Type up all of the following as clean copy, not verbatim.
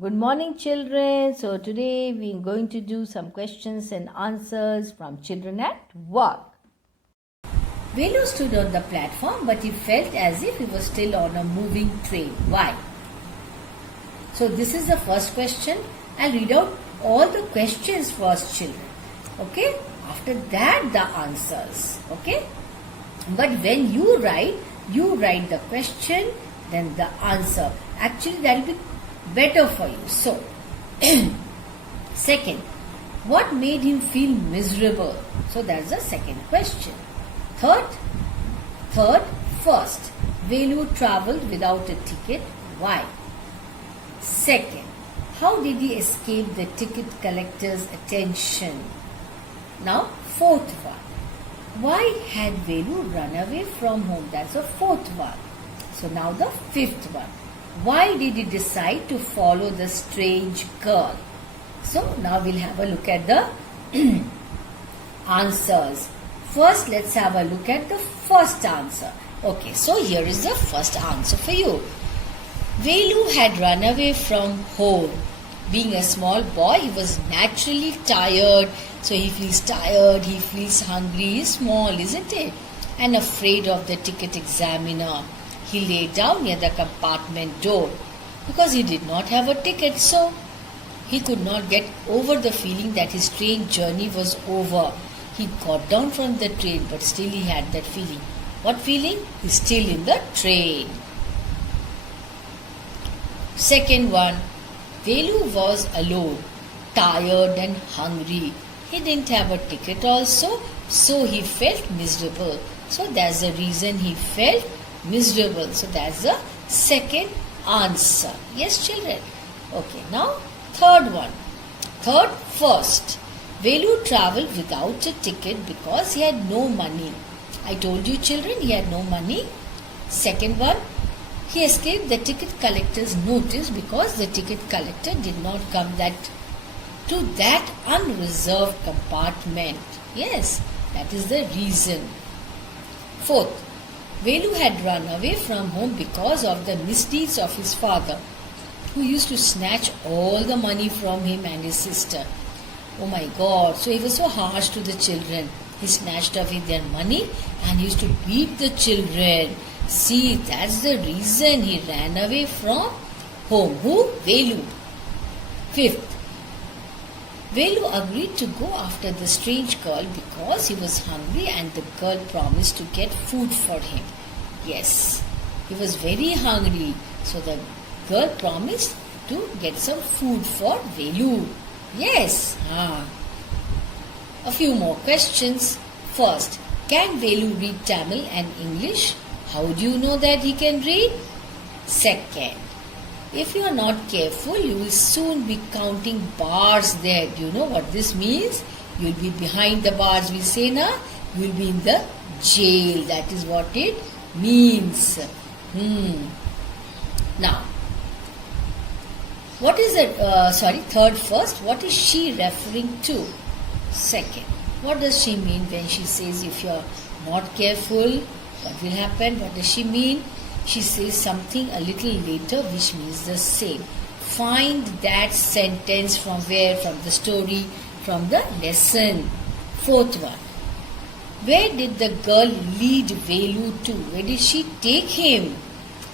Good morning, children. So, today we're going to do some questions and answers from children at work. Velu stood on the platform, but he felt as if he was still on a moving train. Why? So, this is the first question. I'll read out all the questions first, children. Okay? After that, the answers. Okay? But when you write the question, then the answer. Actually, that will be better for you. So, second, what made him feel miserable? So that's the second question. Third, first, Velu travelled without a ticket. Why? Second, how did he escape the ticket collector's attention? Now, fourth one, why had Velu run away from home? That's the fourth one. So now the fifth one. Why did he decide to follow the strange girl? So now we'll have a look at the answers. First, let's have a look at the first answer. Okay, so here is the first answer for you. Velu had run away from home. Being a small boy, he was naturally tired. So he feels tired, he feels hungry, he's small, isn't it? And afraid of the ticket examiner. He lay down near the compartment door because he did not have a ticket, so he could not get over the feeling that his train journey was over. He got down from the train, but still he had that feeling. What feeling? He's still in the train. Second one, Velu was alone, tired and hungry. He didn't have a ticket also, so he felt miserable. So that's the reason he felt miserable. So that's the second answer. Yes, children. Okay, now third one. First, Velu travelled without a ticket because he had no money. I told you, children, he had no money. Second one, he escaped the ticket collector's notice because the ticket collector did not come to that unreserved compartment. Yes, that is the reason. Fourth, Velu had run away from home because of the misdeeds of his father, who used to snatch all the money from him and his sister. Oh my God, so he was so harsh to the children. He snatched away their money and used to beat the children. See, that's the reason he ran away from home. Who? Velu. Fifth, Velu agreed to go after the strange girl because he was hungry and the girl promised to get food for him. Yes, he was very hungry, so the girl promised to get some food for Velu. Yes. A few more questions. First, can Velu read Tamil and English? How do you know that he can read? Second, if you are not careful, you will soon be counting bars there. Do you know what this means? You will be behind the bars, we say now. You will be in the jail. That is what it means. Now, what is it? Third first, what is she referring to? Second, what does she mean when she says if you are not careful, what will happen? What does she mean? She says something a little later which means the same. Find that sentence from where? From the story, from the lesson. Fourth one. Where did the girl lead Velu to? Where did she take him?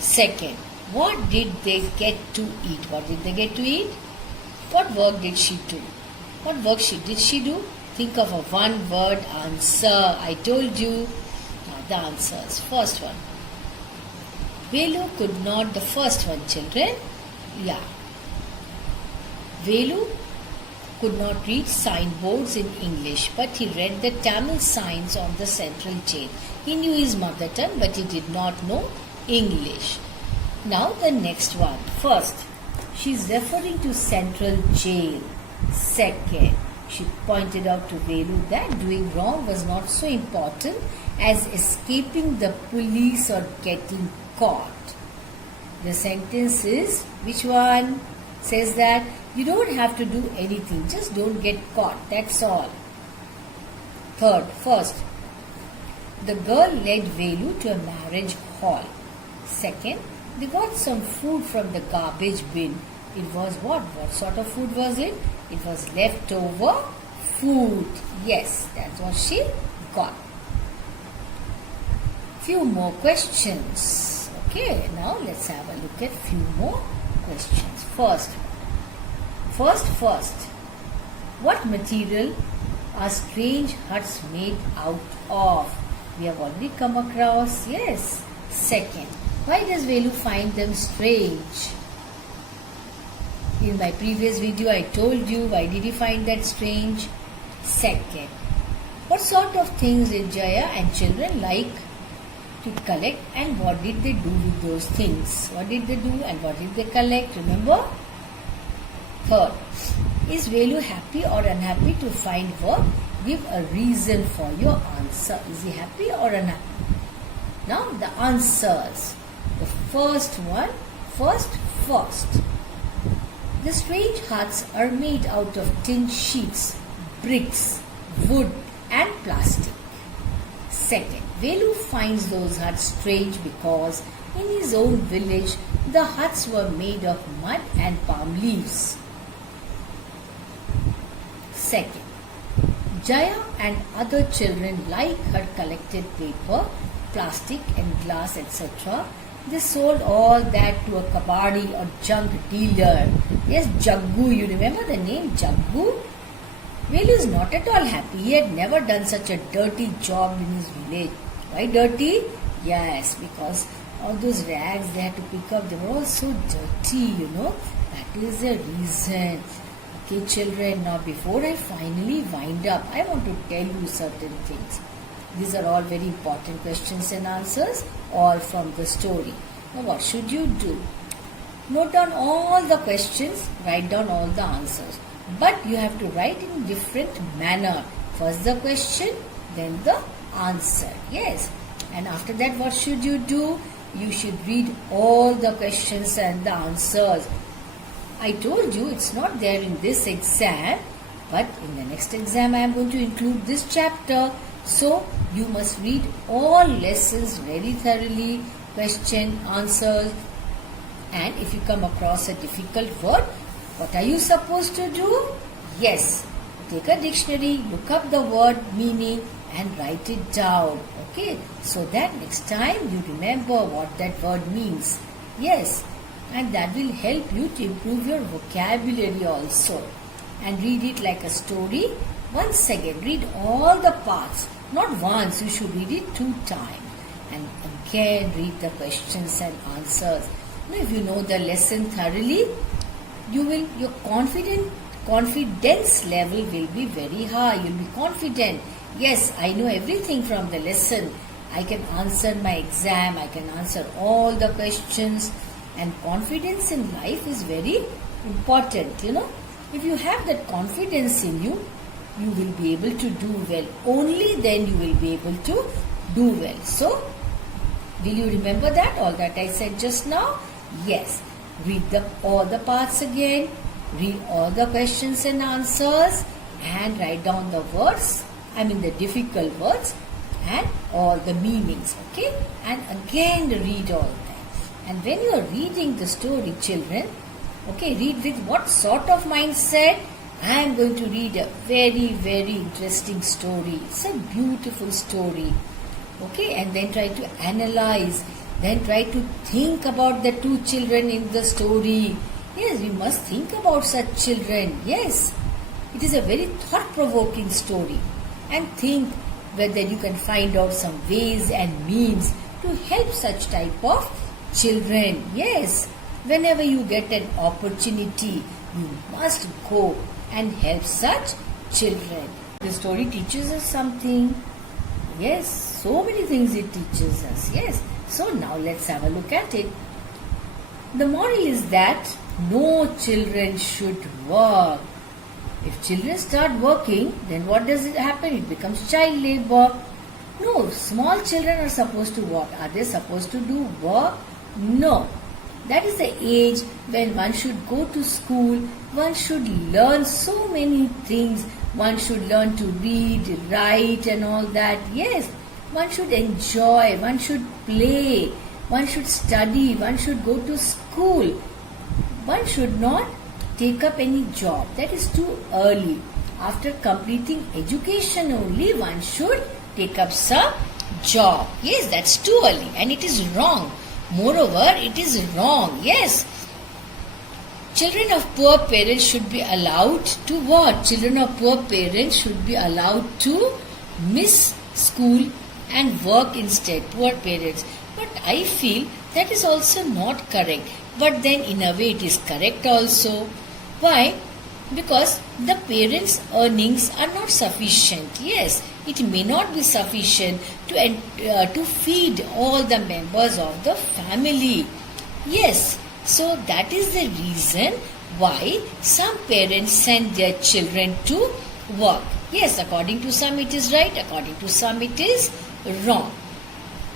Second. What did they get to eat? What did they get to eat? What work did she do? What work did she do? Think of a one-word answer. I told you. Now the answers. First one. Velu could not, the first one, children. Yeah. Velu could not read signboards in English, but he read the Tamil signs on the central jail. He knew his mother tongue, but he did not know English. Now the next one. First, she is referring to central jail. Second, she pointed out to Velu that doing wrong was not so important as escaping the police or getting caught. The sentence is, which one? Says that you don't have to do anything, just don't get caught, that's all. Third, first, the girl led Velu to a marriage hall. Second, they got some food from the garbage bin. It was what? What sort of food was it? It was leftover food. Yes, that's what she got. Few more questions. Okay, now let's have a look at few more questions. First, what material are strange huts made out of? We have already come across. Yes. Second, why does Velu find them strange? In my previous video, I told you why did he find that strange. Second, what sort of things did Jaya and children like to collect, and what did they do with those things? What did they do and what did they collect? Remember? Third, is Velu happy or unhappy to find work? Give a reason for your answer. Is he happy or unhappy? Now the answers. The first one, first. The strange huts are made out of tin sheets, bricks, wood and plastic. Second, Velu finds those huts strange because in his own village the huts were made of mud and palm leaves. Second, Jaya and other children like her collected paper, plastic and glass, etc. They sold all that to a kabadi or junk dealer. Yes, Jaggu. You remember the name Jaggu? Velu is not at all happy. He had never done such a dirty job in his village. Why dirty? Yes, because all those rags they had to pick up, they were all so dirty, That is the reason. Okay, children, now before I finally wind up, I want to tell you certain things. These are all very important questions and answers, all from the story. Now what should you do? Note down all the questions, write down all the answers. But you have to write in different manner. First the question, then the answer. Yes. And after that, what should you do? You should read all the questions and the answers. I told you it's not there in this exam, but in the next exam I am going to include this chapter. So you must read all lessons very thoroughly, question, answers, and if you come across a difficult word, what are you supposed to do? Yes, take a dictionary, look up the word meaning and write it down. Okay, so that next time you remember what that word means. Yes, and that will help you to improve your vocabulary also. And read it like a story. Once again, read all the parts. Not once, you should read it 2 times. And again, read the questions and answers. Now, if you know the lesson thoroughly, your confidence level will be very high. You'll be confident. Yes, I know everything from the lesson. I can answer my exam. I can answer all the questions. And confidence in life is very important, If you have that confidence in you, you will be able to do well. Only then you will be able to do well. So, will you remember that? All that I said just now? Yes. Read all the parts again. Read all the questions and answers. And write down the words. The difficult words. And all the meanings. Okay? And again read all that. And when you are reading the story, children, okay, read with what sort of mindset? I am going to read a very, very interesting story. It's a beautiful story. Okay, and then try to analyze. Then try to think about the 2 children in the story. Yes, we must think about such children. Yes, it is a very thought-provoking story. And think whether you can find out some ways and means to help such type of children. Yes, whenever you get an opportunity, you must go and help such children. The story teaches us something. Yes, so many things it teaches us. Yes, so now let's have a look at it. The moral is that no children should work. If children start working, then what does it happen? It becomes child labor. No, small children are supposed to work. Are they supposed to do work? No. That is the age when one should go to school, one should learn so many things, one should learn to read, write and all that. Yes, one should enjoy, one should play, one should study, one should go to school. one should not take up any job. That is too early. After completing education only, one should take up some job. Yes, that's too early and it is wrong. Moreover, it is wrong. Yes. Children of poor parents should be allowed to what? Children of poor parents should be allowed to miss school and work instead. Poor parents. But I feel that is also not correct. But then in a way it is correct also. Why? Because the parents' earnings are not sufficient. Yes, it may not be sufficient to feed all the members of the family. Yes, so that is the reason why some parents send their children to work. Yes, according to some it is right, according to some it is wrong.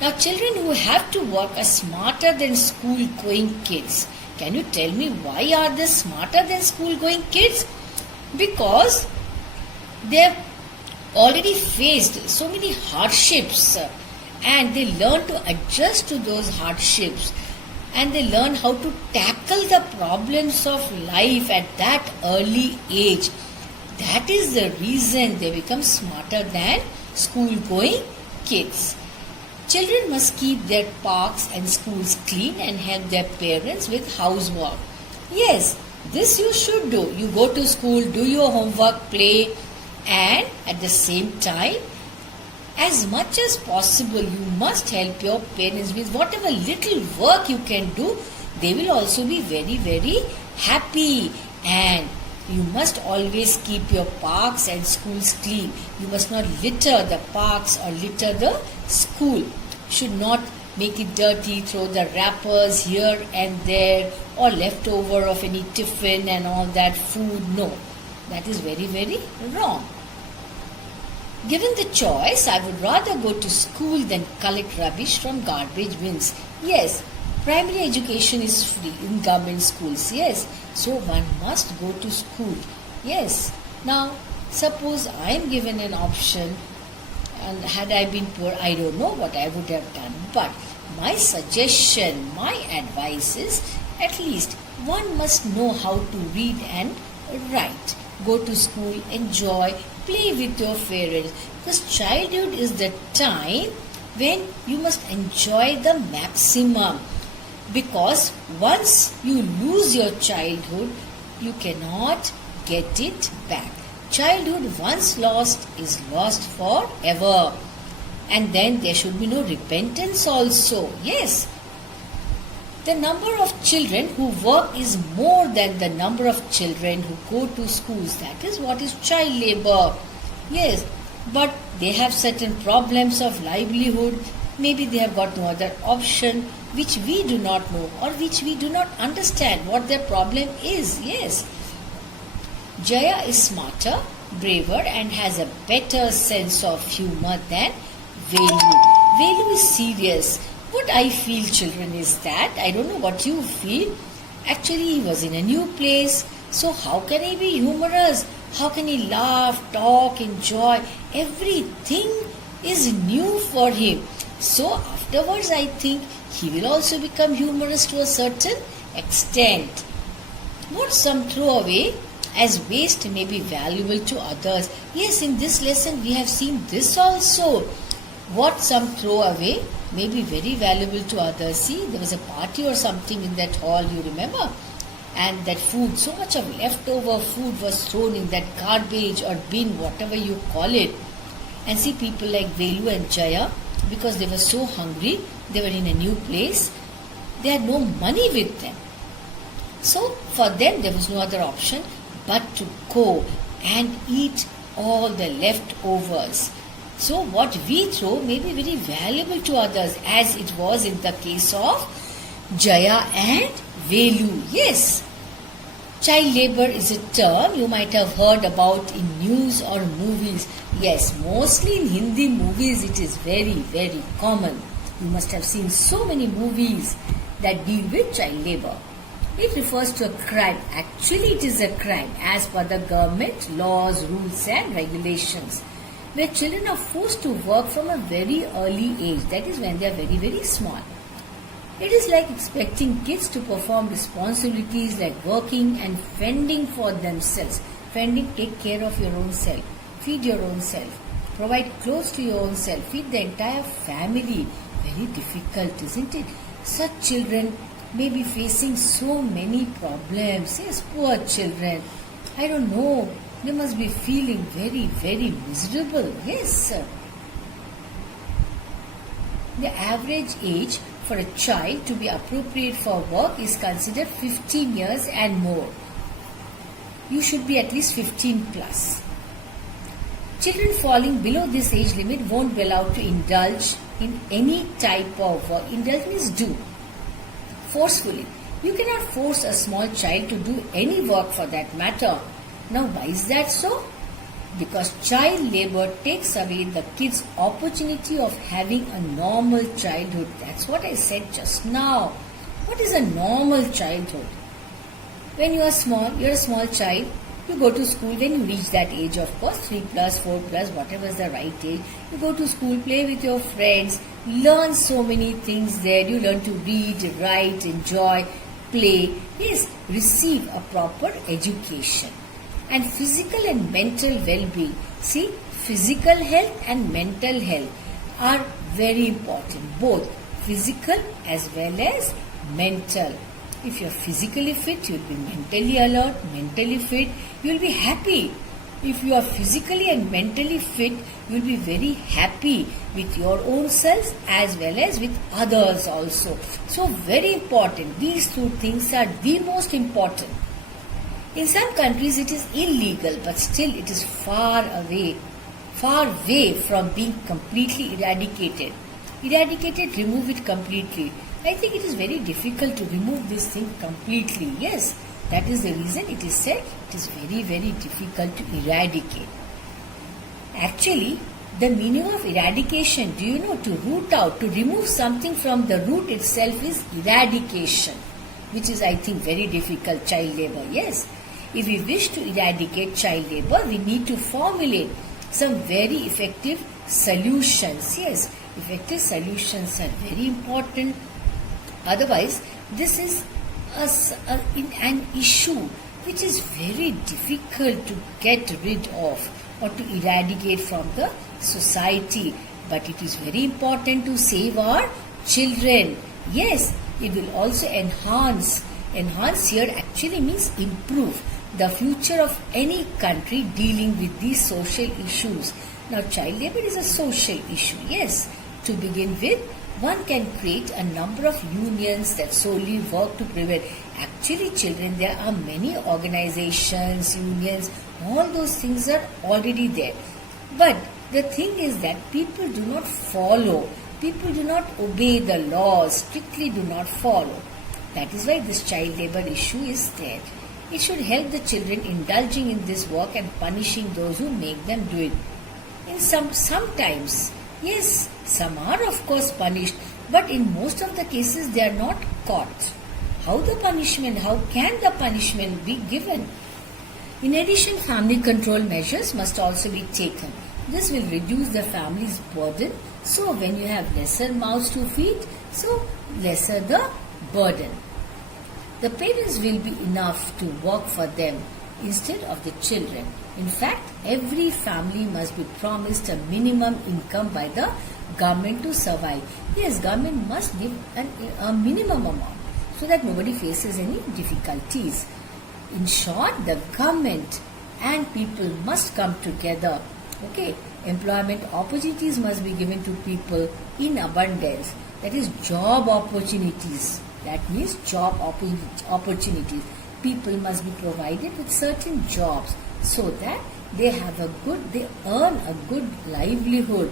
Now, children who have to work are smarter than school-going kids. Can you tell me why are they smarter than school-going kids? Because they have already faced so many hardships and they learn to adjust to those hardships and they learn how to tackle the problems of life at that early age. That is the reason they become smarter than school-going kids. Children must keep their parks and schools clean and help their parents with housework. Yes, this you should do. You go to school, do your homework, play, and at the same time, as much as possible, you must help your parents with whatever little work you can do. They will also be very, very happy. And you must always keep your parks and schools clean. You must not litter the parks or litter the school. Should not make it dirty, throw the wrappers here and there or leftover of any tiffin and all that food. No, that is very, very wrong. Given the choice, I would rather go to school than collect rubbish from garbage bins. Yes, primary education is free in government schools. Yes, so one must go to school. Yes. Now, suppose I am given an option and had I been poor, I don't know what I would have done. But my suggestion, my advice is at least one must know how to read and write. Go to school, enjoy, play with your parents. Because childhood is the time when you must enjoy the maximum. Because once you lose your childhood, you cannot get it back. Childhood once lost is lost forever. And then there should be no repentance also. Yes. The number of children who work is more than the number of children who go to schools. That is what is child labor. Yes. But they have certain problems of livelihood. Maybe they have got no other option which we do not know or which we do not understand what their problem is. Yes. Jaya is smarter, braver and has a better sense of humor than Velu. Velu is serious. What I feel, children, is that, I don't know what you feel, actually he was in a new place, so how can he be humorous? How can he laugh, talk, enjoy? Everything is new for him. So afterwards I think he will also become humorous to a certain extent. What some throw away as waste may be valuable to others. Yes, in this lesson we have seen this also. What some throw away may be very valuable to others. See, there was a party or something in that hall, you remember? And that food, so much of leftover food was thrown in that garbage or bin, whatever you call it. And see, people like Velu and Jaya, because they were so hungry, they were in a new place, they had no money with them. So for them there was no other option but to go and eat all the leftovers. So what we throw may be very valuable to others, as it was in the case of Jaya and Velu. Yes. Child labor is a term you might have heard about in news or movies. Yes, mostly in Hindi movies it is very, very common. You must have seen so many movies that deal with child labor. It refers to a crime. Actually, it is a crime as per the government laws, rules and regulations, where children are forced to work from a very early age. That is when they are very, very small. It is like expecting kids to perform responsibilities like working and fending for themselves. Fending, take care of your own self, feed your own self, provide clothes to your own self, feed the entire family. Very difficult, isn't it? Such children may be facing so many problems. Yes, poor children. I don't know. They must be feeling very, very miserable. Yes, sir. The average age for a child to be appropriate for work is considered 15 years and more. You should be at least 15 plus. Children falling below this age limit won't be allowed to indulge in any type of work. Indulge means do. Forcefully. You cannot force a small child to do any work for that matter. Now, why is that so? Because child labor takes away the kid's opportunity of having a normal childhood. That's what I said just now. What is a normal childhood? When you are small, you're a small child, you go to school. When you reach that age, of course, 3 plus, 4 plus, whatever is the right age, you go to school, play with your friends, learn so many things there. You learn to read, write, enjoy, play. Yes, receive a proper education. And physical and mental well-being. See, physical health and mental health are very important. Both physical as well as mental. If you're physically fit, you'll be mentally alert, mentally fit, you'll be happy. If you are physically and mentally fit, you'll be very happy with your own self as well as with others also. So very important. These two things are the most important. In some countries it is illegal, but still it is far away from being completely eradicated. Eradicate, remove it completely. I think it is very difficult to remove this thing completely. Yes, that is the reason it is said it is very, very difficult to eradicate. Actually, the meaning of eradication, do you know, to root out, to remove something from the root itself is eradication, which is, I think, very difficult. Child labor, yes. If we wish to eradicate child labor, we need to formulate some very effective solutions. Yes, effective solutions are very important. Otherwise, this is an issue which is very difficult to get rid of or to eradicate from the society. But it is very important to save our children. Yes, it will also enhance. Enhance here actually means improve the future of any country dealing with these social issues. Now, child labor is a social issue. Yes, to begin with, one can create a number of unions that solely work to prevent. Actually, children, there are many organizations, unions, all those things are already there. But the thing is that people do not follow. People do not obey the laws, strictly do not follow. That is why this child labor issue is there. It should help the children indulging in this work and punishing those who make them do it. In sometimes, yes, some are of course punished, but in most of the cases they are not caught. How can the punishment be given? In addition, family control measures must also be taken. This will reduce the family's burden. So when you have lesser mouths to feed, so lesser the burden. The parents will be enough to work for them instead of the children. In fact, every family must be promised a minimum income by the government to survive. Yes, government must give a minimum amount so that nobody faces any difficulties. In short, the government and people must come together. Okay, employment opportunities must be given to people in abundance. That is job opportunities. That means job opportunities. People must be provided with certain jobs so that they earn a good livelihood.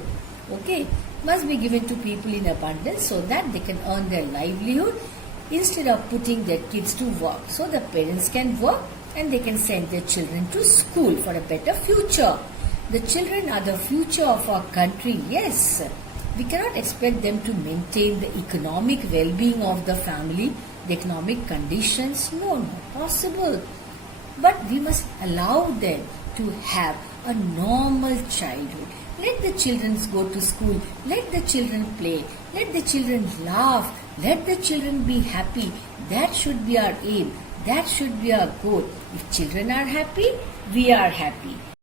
Okay, must be given to people in abundance so that they can earn their livelihood instead of putting their kids to work. So the parents can work and they can send their children to school for a better future. The children are the future of our country. Yes, we cannot expect them to maintain the economic well-being of the family, the economic conditions. No, not possible. But we must allow them to have a normal childhood. Let the children go to school. Let the children play. Let the children laugh. Let the children be happy. That should be our aim. That should be our goal. If children are happy, we are happy.